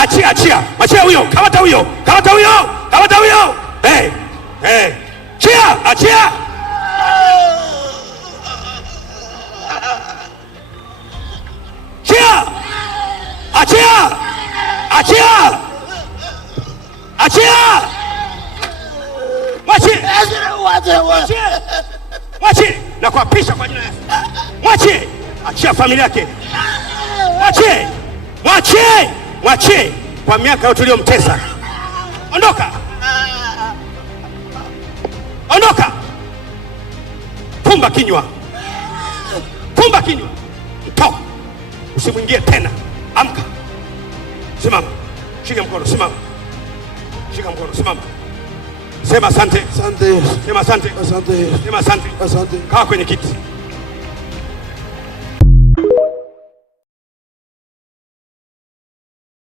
Achia huyo, kamata huyo. Achia. Mwache na kuapisha kwa jina la Yesu. Achia familia yake. Mwache kwa miaka yote uliyomtesa. Ondoka. Fumba kinywa. Mtoka. Usimwingie tena. Amka. Simama. Shika mkono, simama. Sema asante. Sema asante. Sema asante. Kaa kwenye kiti.